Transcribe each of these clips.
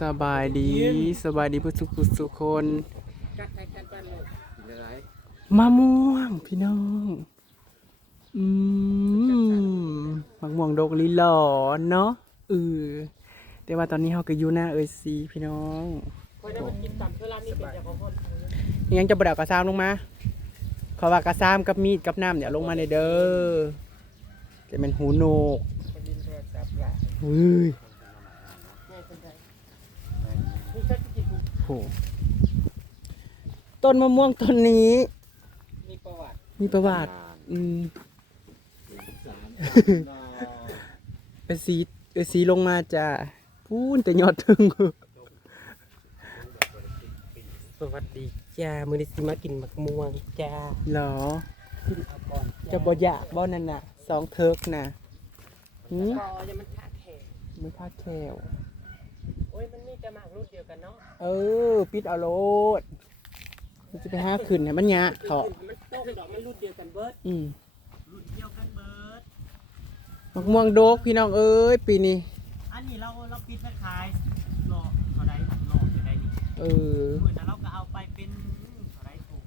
สบายดีสบายดีผู้สุขสุขคน มะม่วงพี่น้อง อืมมะม่วงดอกลิหลอเนาะเออแต่ว่าตอนนี้เขาก็อยู่หน้าเอยซีพี่น้องยังจะบดากระซามลงมาเขาว่ากระซามกับมีดกับน้ำเดี๋ยวลงมาในเด้อจะเป็นหูโหนก เฮ้ยโหต้นมะม่วงต้นนี้ มีประวัติ มีประวัติ อืมเออสีเออสีลงมาจ้ะพูนแต่ยอดถึง สวัสดีจ้า มือนี้สิมากินมักม่วงจ้าเหรอกินเอาก่อนจะบ่อยากบ่นั่นน่ะสองเทิร์กน่ะหืม พอยังมัน ขาดแขกมันคาดแควโอ้ยมันมีแต่หมากรุ่นเดียวกันเนาะเออ ปิดเอาโลดมันจะไปหาขึ้นให้มันยากเถาะมันโตกดอกมันรุ่นเดียวกันเบิร์ดอืมรุ่นเดียวกันเบิร์ดมักม่วงโดกพี่น้องเอ้ยปีนี้ อันนี้เราเราปิดไปขายหลอกเท่าไรหลอกจะได้นี่เออเหมือนเราก็เอาไปเป็นเท่าไรถุง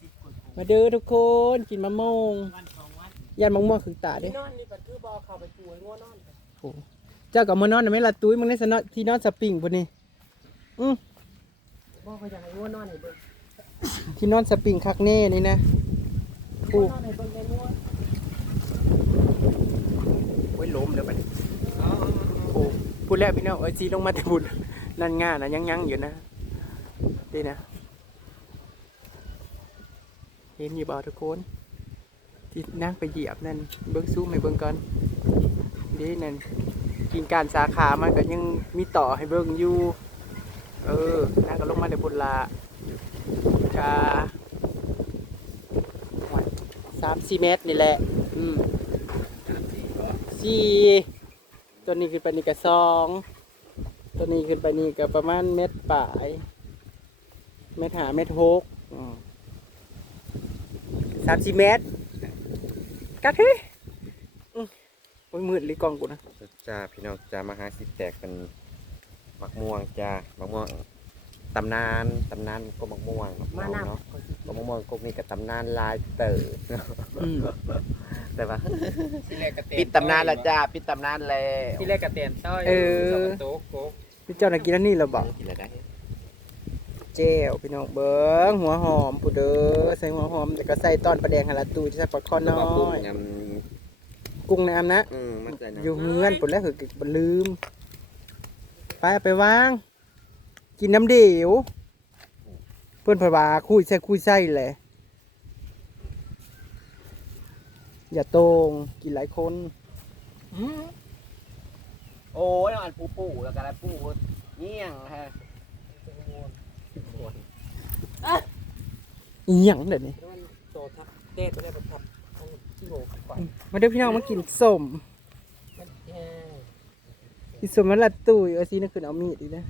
สิบกว่าถุงมาเด้อทุกคนกินมะม่วงวันสองวันยันมะม่วงคือตาเด้ที่นอนนี่ปัดคือบอเข้าไปจูให้ง่วนอนโอ้ เจ้ากับมานอนน่ะไม่ละตุ้ยมึงในสนอที่นอนสปริงพุ่นนี่อือบอกเขาอยากให้ง่วนอนให้เบิ่งที่นอนสปริงคักแน่นี่นะง่วนอนให้เบิ่งในง่วโอ้ยล้มแล้วบัดนี้โอ้พูดแล้วพี่น้องเอ้ยจีลงมาแต่บุญนั่นง่านะยังยังอยู่นะดีนะ เห็นอยู่บ่ทุกคน ที่นั่งไปเหยียบนั่นเบิ้งซูมให้เบิ้งก่อนดีนั่น กินการสาขามันก็ยังมีต่อให้เบิ้งอยู่ เออนั่งก็ลงมาในบุญลากาสามสี่เมตรนี่แหละ อืมสี่ตัวนี้ขึ้นไปนี่ก็สองตัวนี้ขึ้นไปนี่ก็ประมาณเม็ดปลาย เม็ดหาเม็ดหกอืมสามสี่เมตรกัดเฮ้ยโอ้ยมืดเลยกล้องกูนะ จ้าพี่น้องจ้ามาหาสิแตกเป็นมักม่วงจ้ามักม่วงตำนานตำนานก็มักม่วงมักม่มาวงนั่งเนาะก็มักม่วงก็มีกับตำนานลายเต๋ออืมแต่ว่าที่แรกกระเตนปิดตำนานและจ้าปิดตำนานแล้วที่แรกกระเตนต้อยเออสองโต๊ะโก๊กพี่เจ้าน่ะกินอันนี้เราบอกกินอะไรได้เจลพี่น้องเบิ้งหัวหอมผู้เด้อใส่หัวหอมแต่ก็ใส่ตอนประแดงหาละตูจะใส่ปลาคอน้ว่ากุ้งอยย กุ้งน้ำนะำอืมมันใจนะอยู่เงื่อนปุ่นแล้วคือบ่ลืม ไปเอาไปวาง กินน้ำเดียว เพื่อนเพนว่าคุยใส่คุยใส่แหละ อย่าโตงกินหลายคน โอ้ยอันปูปูแล้วก็อะไรปูเงี้ยงฮะอีหยังเดี๋ยวนี้แล้วมันโตทับเต้ตัวแรกมันทับ มาเด้อพี่น้องมากินส้มมันแย่กินส้มมันละตุ้ยเอาซีนั่นคือเอามีดอีกนะ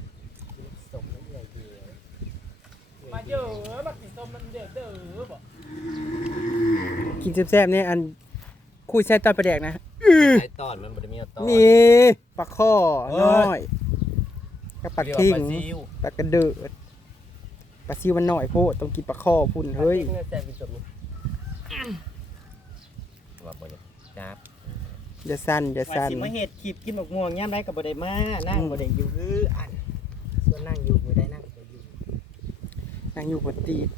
สมน้ำใหญ่เดียวมาเยอะมากินส้มมันเดือดเด้อบอกกินแซ่บๆเนี่ยอันคุยใส่ตอนประแดกนะไอตอนมันบ่ได้มีตอนนี่ปลาข้อเอ้ยน้อยกับปลาทิงปลากระเดิดปลาซิวมันน้อยโพดต้องกินปลาข้อพุ่นเฮ้ย ว่าบ่ได้จ้าอย่าสั่นอย่าว่าสั่นสิมาเฮ็ดคลิปกินหมกม่วงย่ามได้กับบ่ได้มานั่งอืมบ่ได้อยู่คืออันส่วนนั่งอยู่บ่ได้นั่งบ่อยู่นั่งอยู่บนตีน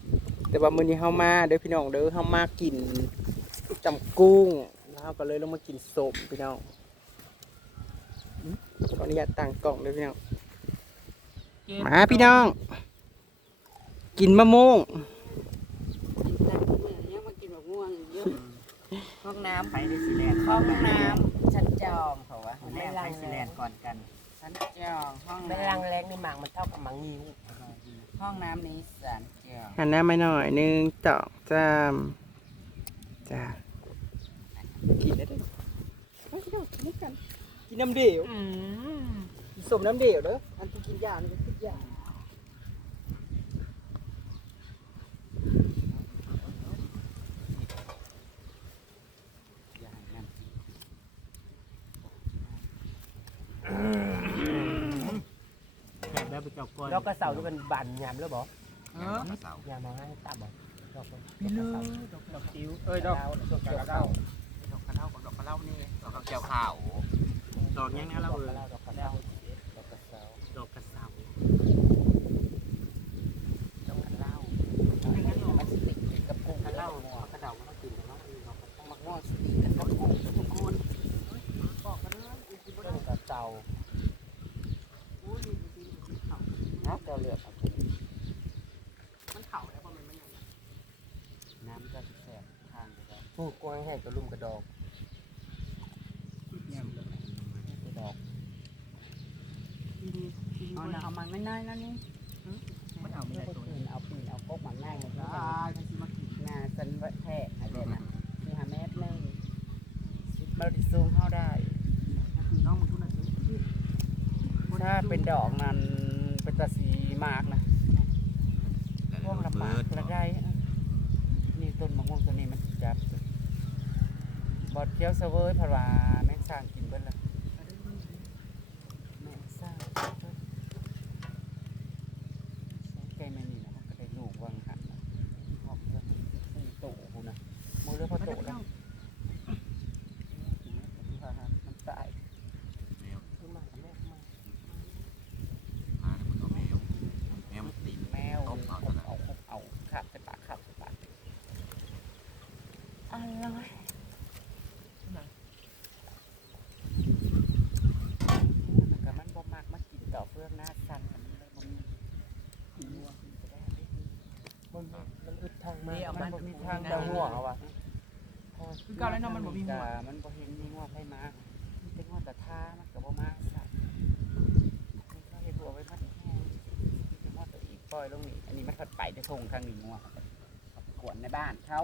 แต่ว่ามื้อนี้เฮามาเด้อพี่น้องเด้อเฮามากินจำกุ้งแล้วเฮาก็เลยลงมากินส้มพี่น้องอืมขออนุญาตตั้งกล่องเด้อพี่น้องมาพี่น้อง กินมะม่วงยังมากินแบบม่วงเยอะ ห้องน้ำไปในซีแลนด์ห้องน้ำชั้นจองเขาวะแม่ไปซีแลนด์ก่อนกันสันเจ้าห้องในน้รังแรงในหมากมันเท่ากับหมังงิ้วำห้องน้ำนี้สันเจ้าหันหน้ามาหน่อยหนึ่งสองสามจ้ากินได้ด้วยเอาพี่น้องกินด้วยกันกินน้ำเดียวอืมกินส้มน้ำเดียวเด้ออันที่กินยานี่ก็กินยา แบบแบเจ้าก้อยดอกกระเสาที่มันบานยามแล้วบอกเออายามมาให้ตับบอกดอกพี่ลืดอกดอกจิ้วเอ้ยดอกดอกกระเล้าดอกกระเล้าดอกกระเล้านี่ดอกเกี่ยวข้าวดอกยังไงเราเออดอกกระเล้าดอกกระเสาดอกกระเสา เราเลือกเอามันเข่าแล้วพระมันไม่ยังน้ำก็แสบทางเลยครับผู้กล้วยแห้งกระลุ่มกระดอกแง่มเลยกระดอกเอานะเอามันไม่น้อยนะนี่มันเอาไม่ได้ตัวปืนเอาปืนเอากกมันง่ายหมดเลยอ่าใครสิมากินงาสันวะแทกอะไรน่ะนี่หาเม็ดหนึงเราดิซูมเข้าได้คือน้องมึงทุกนาทีถ้าเป็นดอกนั้นาสีมากนะแต่พวกละเบิมากดละได้นี่ต้นมะม่วงตัวนี้มันจับสุดบอดเคี้ยวเสวยเพราะว่าแมงสร้างกินเบิ้ลละแมงสร้างแกแม่นี่นะมันก็ได้ลูกวังหันนะขอบเพื่อนสี่โตกูนะมือเลือกพอโตแล้วมันตาย แมว ขึ้นมาแม่มา พาแล้วมันก็แมวแมวมันติด แมว ต้มเอา เอา เท่านั้น เอาเอาขับใส่ปากขับใส่ปาก อะไรมันก็มันบ่มากมากินต่อเฟืองหน้าสั่นมันเลยบ่มีกินวัวกินก็ได้ไม่มีมันมันอึดทางมามันบ่มีทางดาวหัวเอาวะคือเก่าแล้วเนาะมันบ่มีหัวจ้ะมันบ่เห็นมีหัวไผมามันเป็นหัวตะทามันก็บ่มาสัตว์มันก็เฮ็ดหัวไว้มันแห้งเป็นหัวตัวอีกปล่อยลงนี่อันนี้มันถัดไปจะทงทางนี้หัวขวนในบ้านเขา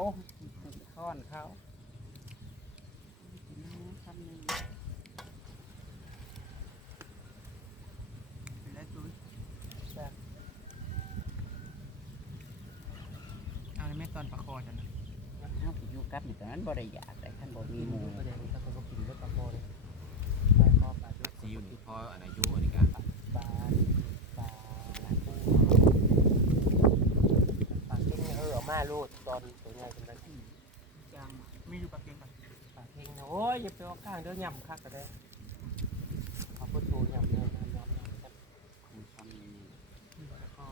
ค้อนเขาทำหนึ่งเป็นแล้วจุ้ยจ้ะเอาในแม่ตอนประคอจันนะมันเฮาสิอยู่กับนี่ตอนนั้นบ่ได้อยากได้ท่านบ่มีหมู่ก็ได้ถ้าคนก็กินด้วยปลาโมเลยปลาคอปลาดุกซีอยู่นี่พออันอายุอันนี้กันปลาปลาปลาปูปลาเก่งเออเอามาโลดตอนตัวใหญ่ โอ้ยอย่าไปออกข้างเด้อย่ำคักก็ได้เอาพุทโธยำเด้อยำย่ำย่ำคุณทำนี่ปลาคอ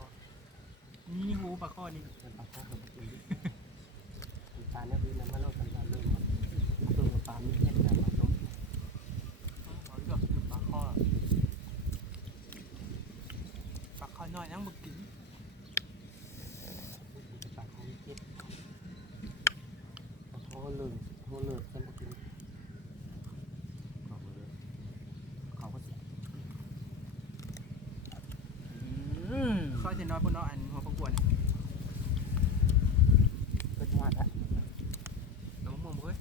นี่นี่หูปลาข้อนี่ เป็นปลาโคกเป็นจริงปลาเนี่ยดีนะมาโลดกันปลาเริ่มมาตัวปลาไม่เห็นกันมาต้ม ขอเลือกคือปลาคอปลาคอน้อยนั่งบึกกิน ปลาเขาไม่เจ็บปลาโคลืมโคลืมกันมากินเขาก็เลยเขาก็เสียอืม ข้อ เสียน้อยพุ่นน้อยอันหัวประกวดเป็นหัวละน้องมอมเฮ้ย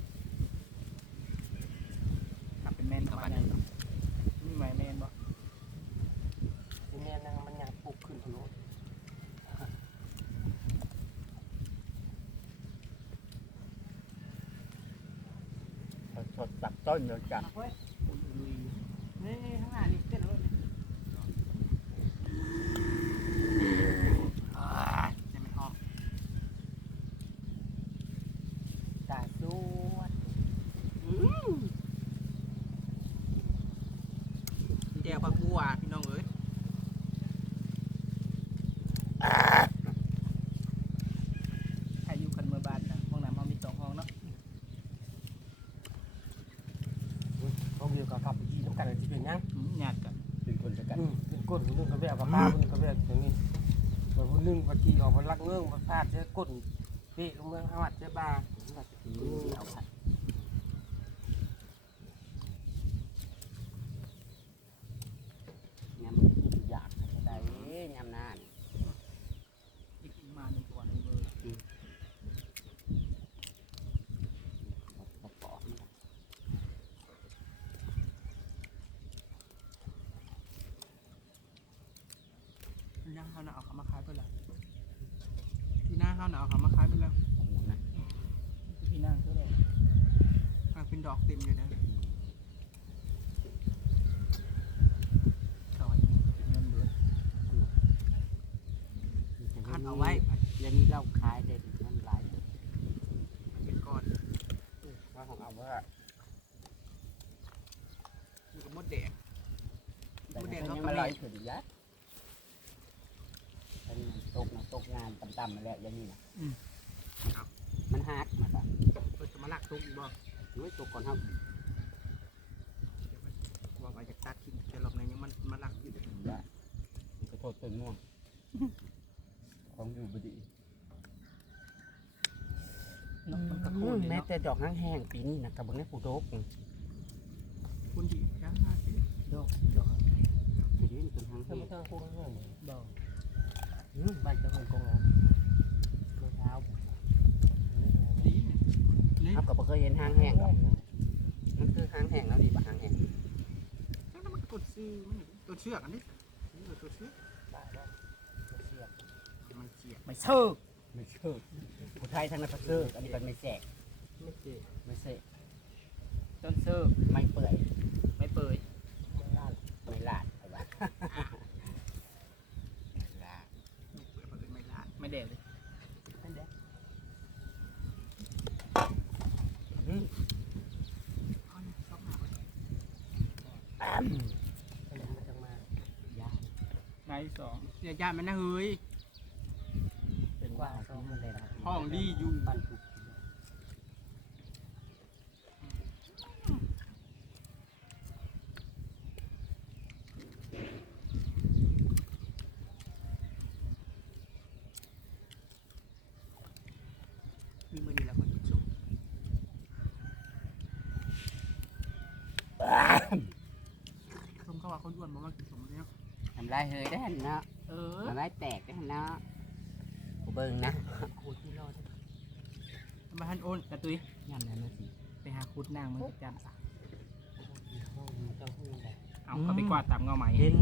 ทำเป็นแมนกับมันนี่มีไหมแมนบ่ทีนี้นางมันยังปลุกขึ้นทะลุสดจากต้นเลยจ้ะเฮ้ยลุยนี่ข้างหน้านี่เต้นรถนี่จะไม่ห้อง ตาสวด แก้วผัก บัวพี่น้องเอ้ยใครอยู่กันเมื่อบ้านนะห้องน้ำห้องมีสองห้องเนาะเขาเดียวกับขับยีน้ำกันเลยที่เป็นยังหยาดกันเป็นคนจะกันเป็นก้นคนนึงกับแววกับป้าคนนึงกับแววอย่างนี้ส่วนคนนึงบางทีออกมาลักเงื่องมาพลาดเจ้ก้นเตะลงเมืองอาวัดเจ้าบาเอาค่ะ นะเข้าวหนาเอาขามาขายไปแล้วปีหน้าเขาวหนาเอาขามาขายไปแล้วพี่นั่งก็ได้อะเป็นดอกเต็มเลยนะถอยเงินเดือคันเอาไว้เดี๋ยวนี้เราขายเด็ดมันหลายเป็นก้อนว่าของเอาว่าอยู่กับมดแดงมดแดงเขาไม่ลอยขึ้นยะ ตกนะตกงานต่ำๆมาแล้วอย่างนี้นะมันหักมาต่ะเพิ่นจะมาลักตุกอีกบ่ไม่ตกก่อนครับว่าว่าจะตัดทิ้งแต่รอบนี้ยังมันมาลักอยู่อย่ามันก็โทษตึงง่วง ของอยู่บดีเนาะมันก็โคนเลยแม้เนาะแต่ดอกแห้งๆปีนี้นะกับเบิ้งในปูโดกนี่คุณดีจ้าสิดอกดอกปีนี้มันเป็นหางถ้าแห้ไม่งต้องพูดง่ายๆเลยบ่อืม บ้านจะคงกองแล้วรองเท้าดีเนี่ยครับกับบ่เคยเห็นหางแห้งครับมันคือหางแห้งแล้วนี่ปะหางแห้งจังนั้นมันก็ตัวซื้อมันตัวเชือกอันนี้ตัวเชือกตายแล้วเสียบมันเจียกไม่เชิกไม่เชิกผู้ไทยทางนั้นก็เชิกอันนี้เป็นไม่แสกไม่เจ็บไม่เสกต้นเชือกไม่เปื่อยไม่เปื่อยไม่ลาดไม่ลาดไปบ้าลาด ไม่เปื่อยเพราะเลยไม่ลาดไม่แดดเลย นั่นแหละ อืม เอาเนี่ยชอบมากเลย ขยันมาจังมายาก นายส องเสียญาติมันนะเฮ้ยเป็นว่าที่มันได้รับห้องดีอยู่บ้านทุกมีมือดีแล้วคนกินส้มส้มเข้าว่าคนอ้วนบอกว่ากินส้มเนี่ยทำลายเฮยได้หันเนาะ เออทำลายแตกได้หันเนาะกูเบิ่งนะโคตรที่รอดทำไมท่านโอนกระตุยยำนั้นนะสิไปหาคุดนางมันจะจันห้องเจ้าห้องแดงเอาเขาไปกวาดตามเงาไหมเห็น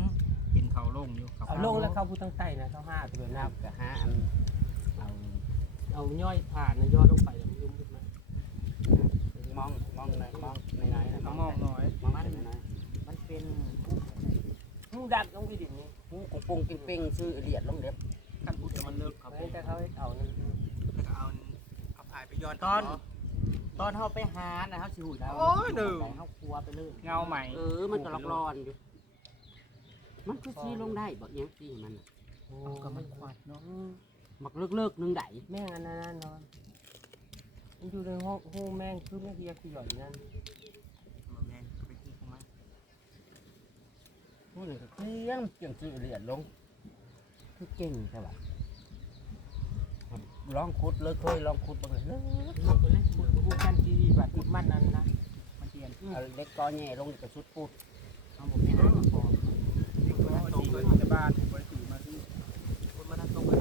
เห็นเขาลงอยู่เขาเอาลงแล้วเข้าผู้ตั้งใต้นะเข้าห้าตัวนัน้บกับห้าอันเอาำเอาย่อยผ่านนะย่อลงไปแล้วมันยุ่มขึ้นมามองมองหน่อยมองน้อยๆนะเขามองน้อยมองมันน้อยมันเป็นหูดัดลงไปดินนี่ ๆหูกงปงกินเป้งซื้อเลียดลงเด็บกันพูดแต่มันเลิกเขาเขาให้แต่เขาให้เอานั่นแล้วก็เอาเอาผายไปย้อนตอนตอนเขาไปหานะเขาสิหุ่นแล้วโอ้ยหนึ่ง เขาครัวไปเลยเงาใหม่เออมันก็ล็อกรอนอยู่ มันคือซีลงได้บอกยังซีมันน่ะโอ้ก็มันขวาดเนาะมักเลิกเลิกๆหนึงได้แม่งอันนั้นนอนมันอยู่ในห้องห้องแม่งคือแม่เฮียคือหย่อยนั่น บ่แม่นก็ไปกินของมัน พวกนี้ก็เกี้ยงเกี่ยงซื้อเหรียญลง คือเก่งใช่ปะลองขุดเลยเคยลองขุดบ้างเลยเลิกมันก็เล่นพูดพูดกันที่แบบติดมันนั้นนะมันเตียนเอาเล็กกอแง่ลงกับชุดพูดเอาผมไม่ได้พอเด็กคนตรงเลยจะบ้านบริสุทธิ์มาที่คนมาทันตรงเลย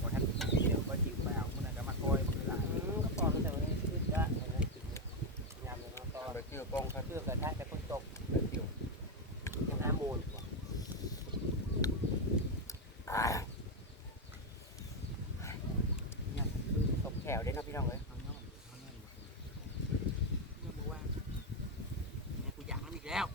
พอท่านเดี๋ยวก็จิ๋วไปเอาคนนั้นก็มาคอยมือหลาย ก็ปอกแต่วันนี้คือได้นะยามเลยนะต อนไปเชื่อกองเขาเชื่อกันได้แต่คนตกห้ามูล ตกแถวได้เนาะพี่น้องเอ้ย เอาน้อยเอาน้อยเรื่องมาว่าเนี่ยกูอยากมันอีกแล้ว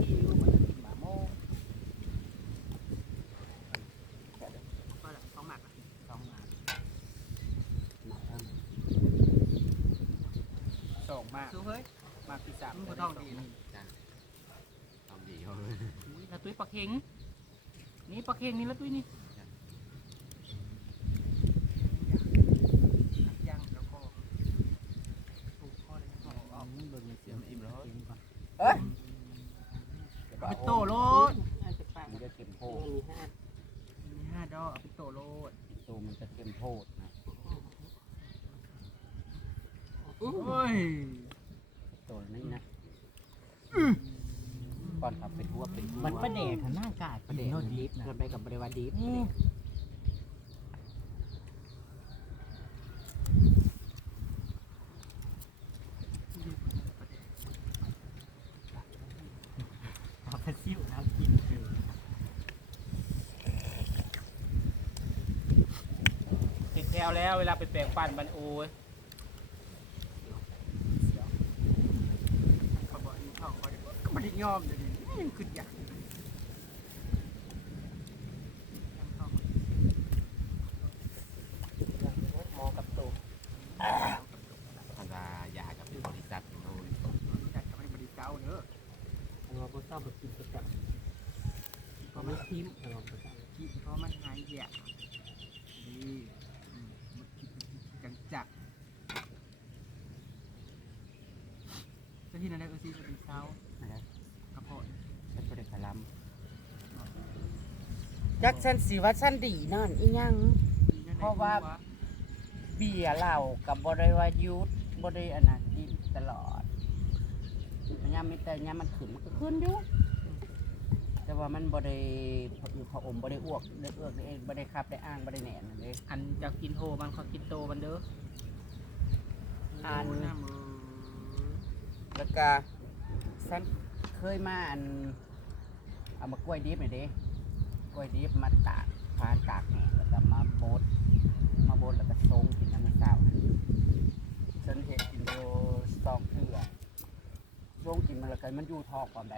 พี่รู้มันกินหมาโม่ ก็แหละต้องหมักอะ สองหมาหมาทั้ง สองมากคือเฮ้ยมากที่สาม มันก็ต้องดีนะ ทำดีเขาเลย อุ้ย ละตุ้ยปลาเค็ง นี่ปลาเค็งนี่ละตุ้ยนี่ย่างแล้วก็ปลูกข้อเลยนะเอาเบิ่งเสียงอิ่มแล้วเอาไปโตโลดห้าสิบแปดมันจะเค็มโพดมีห้ามีห้าดอกเอาไปโตโลดตัวมันจะเค็มโพดนะโอ้ยตัวนี้นะ ก่อนขับไปทั่วไปทั่วมันประเดกหน้ากาดประเดี๋ยวดิฟนะไปกับบริวารดิฟเอาไปซิ่วเอากินคือติดแถเอาแล้วเวลาไปแปลงฟันมันโอ้ยเขาบอกอยู่เขาเขาก็ไม่ได้ ยอมเลยนี่ยังขึ้นยากอยู่ยังเข้ามา หมอกับตัว ทำว่าอยากกับบริษัทโน่น จัดกับไม่บริเจ้าเด้อ อันว่าบ่ทราบว่ากินประจำเพราะมันทิมอันว่าประจำ กินเพราะมันหายอยากนี่อืมมันกินจังจักแล้วที่นั่นได้ก็ซีบริเจ้า นะครับ กระเพาะ ฉันบ่ได้คลำจักฉันสิว่าฉันดีนั่นอีหยัง เพราะว่า เบียร์เหล้ากับบริวายุทธบริอนากินตลอดมันยามมีแต่ยามมันขึ้นมันก็ขึ้นอยู่แต่ว่ามันบริพออยู่พออมบริอ้วกได้เอื้อกได้เองบริขับได้อ้างบริแหนนนั่นเลยอันจะกินโฮมันเขากินโตมันเด้ออันโหน้ามือแล้วก็ฉันเคยมาอันเอามากล้วยดิบหน่อยเด้ กล้วยดิบมาตากพานตากแห้งแล้วก็มาโบดมาโบดแล้วก็ทรงกินน้ำมันเศร้าฉันเห็นกินโยสองเถื่อทรงกินมันแล้วก็มันอยู่ท้องความใด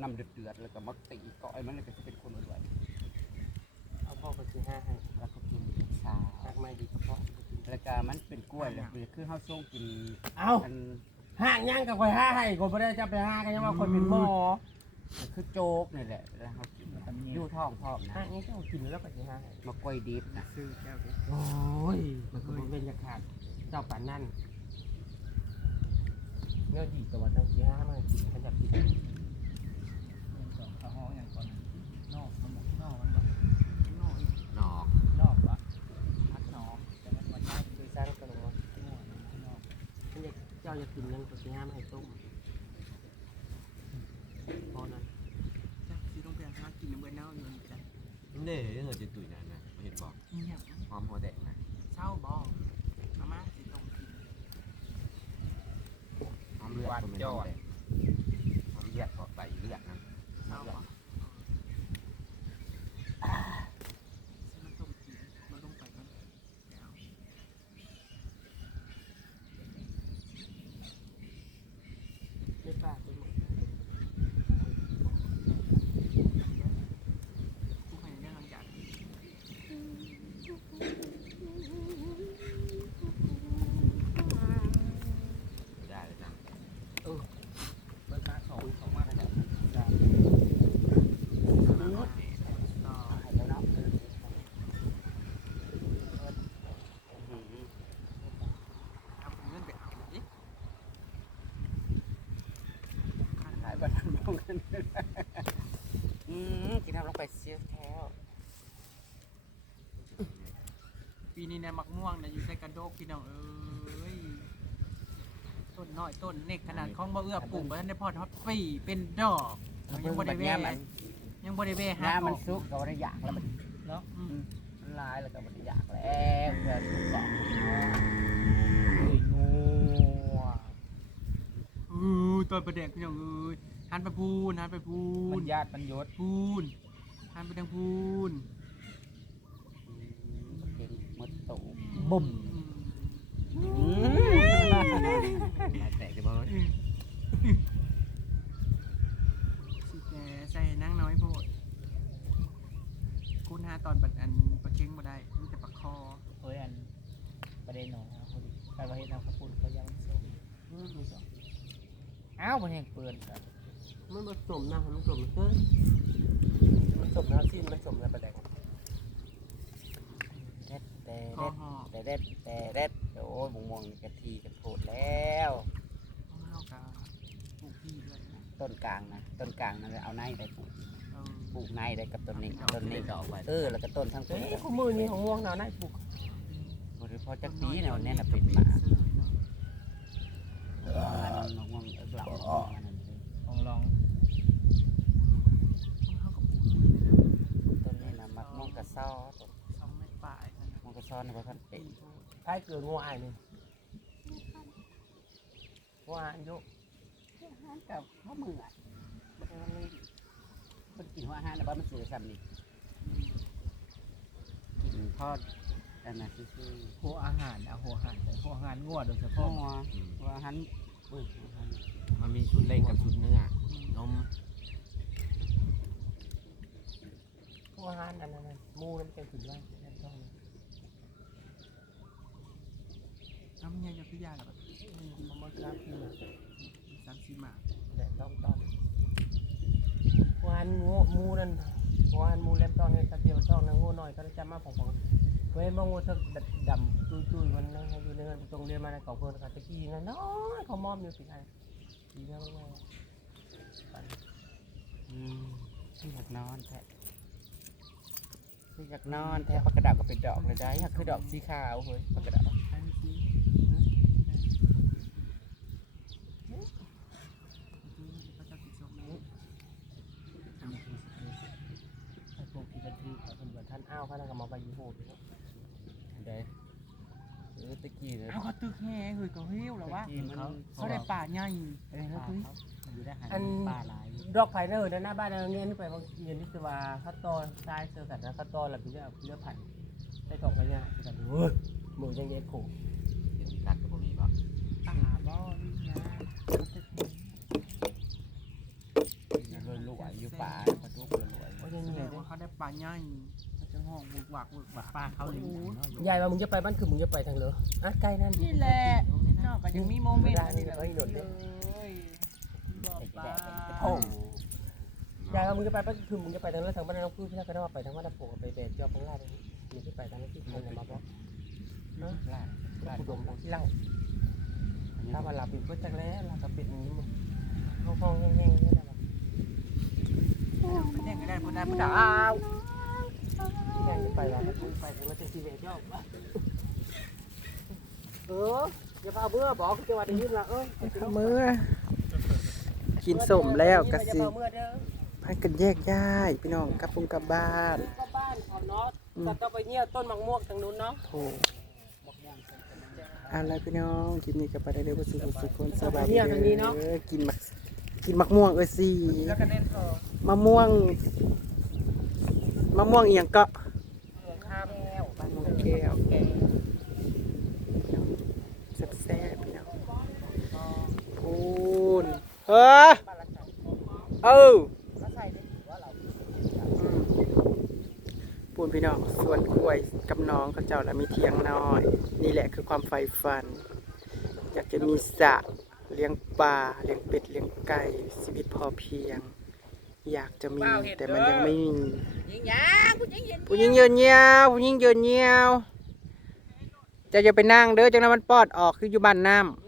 น้ำเดือดๆแล้วก็มักตีเกาะไอ้มันเลยก็จะเป็นคนรวยเอาพ่อก็สิห้าให้ๆแล้วก็กินชาตักไม่ดีกระเพาะก็กินแล้วก็มันเป็นกล้วยแล้วคือข้าวส้มกินเอาอันห่างย่างกับคอยห้าให้ก็ไม่ได้จะไปห้ากันยังว่าคนเป็นหมอมันคือโจ๊กนี่แหละแล้วเขากิน อยู่ท้องพร้อมนะห่างนี้ก็กินแล้วก็สิห้าให้มากล้วยดิบนะซื้อแก้วดิโอ้ยมันก็บ่เป็นยาขาดเจ้าป่านนั่นเนื้อดีแต่ว่าต้องสิห้ามากินขันอยากกินข้าวห้องอย่างก่อนนอกมันบอกนอกมันบอกนอกนอกนอกวะพักนอกแต่มันวันนี้คือสร้างกันว่านอกนอกขันอยากเจ้าอยากกินยังก็สิห้ามาให้ต้มพอนั้น จะซื้อต้องไปหากินเบอร์เน่าอยู่นี่จ้ะ นี่เรื่องจะตุ๋ยนั่นนะไม่เห็นบอกนี่อย่างหอมหัวแดงนะเช่าบอมาม่าสิต้องกิน หอมเลือดก็ไม่หอมแดงหอมเลือดเพราะใส่เลือดนะเช่าบอมันต้องกินมันต้องไปกันแล้ว ไม่ป้าไปหมด ทุกคนยังหลังจาก ได้เลยจ้ะ เบิร์มาสองสองมาแล้ว ต่อ ต่อ ให้แล้วเนาะ เอาเงินไปเอาดิ ขายบ้านมองกันอืมกินทำลง ไปเสียแถวปีนี้เนี่ยมักม่วงเนี่ยอยู่ใส่กระโดกพี่น้องเอ้ยต้นน้อยต้นเล็กขนาดของบ่เอื้อปลูกบ่ทันได้พอดฮอตปีเป็นดอกยังบ่ได้แว่ยังบ่ได้แว่หาน้ำมันออกซุกก็บ่ได้อยากแล้วมันเนาะอืมมันลายแล้วก็บ่ได้อยากแล้วเพื่อสุกก่อนงูเออตอนประเด็กพี่น้องเอ้ยหันไปพูนหันไปพูมันนญาติมันยศพูน หันไปทางพูนเก่งมดตูบุ่มอืมลายแตกได้บ้างสิแกใส่นั่งน้อยโพดคุณหาตอนบัดอันปลาเค็งบ่ได้มีแต่ปลาคอเฮ้ยอันประเด็นหนอเขาดิใครว่าเฮ็ดน้ำข้าวปุ้นเขายังส้มอืมมีสองอ้าวมันยังเปื่อนครับมันผสมนะมันผสมเพิ่มมันผ สมน้ำซีนมันผสมอะไรประเด็นเด็ดแต่คอเด็ดห่อแต่เด็ดแต่เด็ดโอ้ยม่วงๆกะทิกันโผดแล้วต้องเฮากะปลูกพี่ด้วยนะต้นกลางนะต้นกลางนั่นเอาในได้ปลูกเออปลูกในได้กับต้นนี้ต้นนี้จะออกไปเออแล้วก็ต้นทั้งต้เฮ้นยข้อมือนี่ของม่วงหนาวน่าปลูกบริพอจักปีเนี่ยวันนี้น่ะเป็นหมามันมะม่วงเอิกเหล่าอันนั้นเลยของลอง ต้นนี้นะมักม่วงกระ ซอต้นสองเม็ดปลายกันะม่วงกระซ้อในพระท่านเป็นใครเกิดงัวอายนี่งัวอายุห้ากับข้าวมืออะมันเลยมันกินหัวอาหารนะบ้ามันเสือซ้ำนี่กินทอดอันนั้นคือคือหัวอาหารเอาหัวอาหารหัวอาหารงัวโดยเฉพ่อพาะว่าหันอุ้ยว่าหันมันมีชุดเล่งกับชุดเนื้อนม หั วาหารอันนั้นน่ะหมูน้ำแกงขึ้นล่างแค่ต้องทำยังไงจะพิจารณาแบบประมาณสามสี่หมาสามสี่หมาแต่ต้องต้องวานงูมูนั่นวานมูเล็บตอนนี้ตะเกียบต้องนะงูหน่อยก็จะมาของของเว้นบางงูถ้าดำจุยจุยมันนะอยู่ในเงินตรงเรียนมาในเก่าเพิ่อนค่ะตะกี้นะน้อยเขามอมอยู่สิไทยดีมากเลยอืมที่อยากนอนแท้ ที่อยากนอนแท้ปากกระดาษก็เป็นดอกเลยได้อยากคือดอกสีขาวเฮ้ยปากกระดาษพวกที่บันทึกเขาเป็นว่าท่านอ้าวเขานั่งกับมาใบยี่ห้อได้เออตะกี้เลยอ้าวเขาตึกแห่เฮ้ยเขาเหี้ยวหรอวะตะกี้มันเขาได้ป่าใหญ่เออเฮ้ยอยู่ได้หันอันป่าหลาย ดอกไผ่เนอร์หน้าบ้านเราเนี่ยนี่ไปบางเย็นที่ว่าเขาตอทรายเจอกันนะเขาตอหลับพี่เจ้าพี่เจ้าไผ่ใส่กล่องกันเนี่ยกันเฮ้ยหมูยังเย็นผูกเดี๋ยวตัดกับผมมีบ่ป่าบ่นี่นะรวยรวยอยู่ป่าประตูรวยรวยเขาจะเหนื่อยด้วยเขาได้ป่าใหญ่เขาจะห้องบุกหวักบุกหวักป่าเขาหลีเนาะยายว่ามึงจะไปบ้านคือมึงจะไปทางเหรออะใกล้นั่นนี่แหละนาะก็ยังมีโมเมนต์นี่แหละเขาอีหนดเลย แต่แดดเป็นโอ้ยายว่ามึงจะไปบ้านคือมึงจะไปทางเรื่องทางบ้านน้องพูดพี่นักก็ได้ว่าไปทางบ้านน้ำโป่งไปเบสจอบข้างลางนี่มึงจะไปทางนั้นที่คนเนี่ยมาบอกนะลาดลาดผู้ดมที่เล่าถ้ามาหลับอยู่ก็จังแล้วหลับกับเป็ดนี้มึงห้องๆแห้งๆนี่แหละแน่ก็ได้บ่ได้บ่ได้อ้าวที่งจะไปแล้วไปทางนั้นจะซีเวจอบเอออย่าพาเบื่อบอกจะว่าได้ยินละเออมือ กินสมแล้วก็สิเมื่อเด้อพากันแยกย้ายพี่น้องกลับปุงกลับบ้านก็บ้านขอนนอตจะต้องไปเยี่ยต้นมะม่วงทางนู้นเนาะโอ้อะไรพี่น้องคลิปนี้ก็ไปได้เลยว่าสุขสุขคนสบายดีเด้อกินมักกินมักม่วงเอ้ยสิแล้วก็เน้นพอมะม่วงมะม่วงอีหยังก็ข้ามแก้วมะม่วงแก้วแซ่บๆพี่น้องพูน เฮ้อเออก็ใส่ได้ว่าเราปูนพี่น้องสวนกล้วยกับน้องเขาเจ้าแล้วมีเทียงน้อย นี่แหละคือความใฝ่ฝัน อยากจะมีสระเลี้ยงปลาเลี้ยงเป็ดเลี้ยงไก่ชีวิตพอเพียง อยากจะมีแต่มันยังไม่มียิงยางผู้หญิงยิงผู้หญิงเยินเยียวผู้หญิงเยินเยียวจะอย่าไปนั่งเด้อจังนั้นมันปอดออกคืออยู่บ้านน้ำ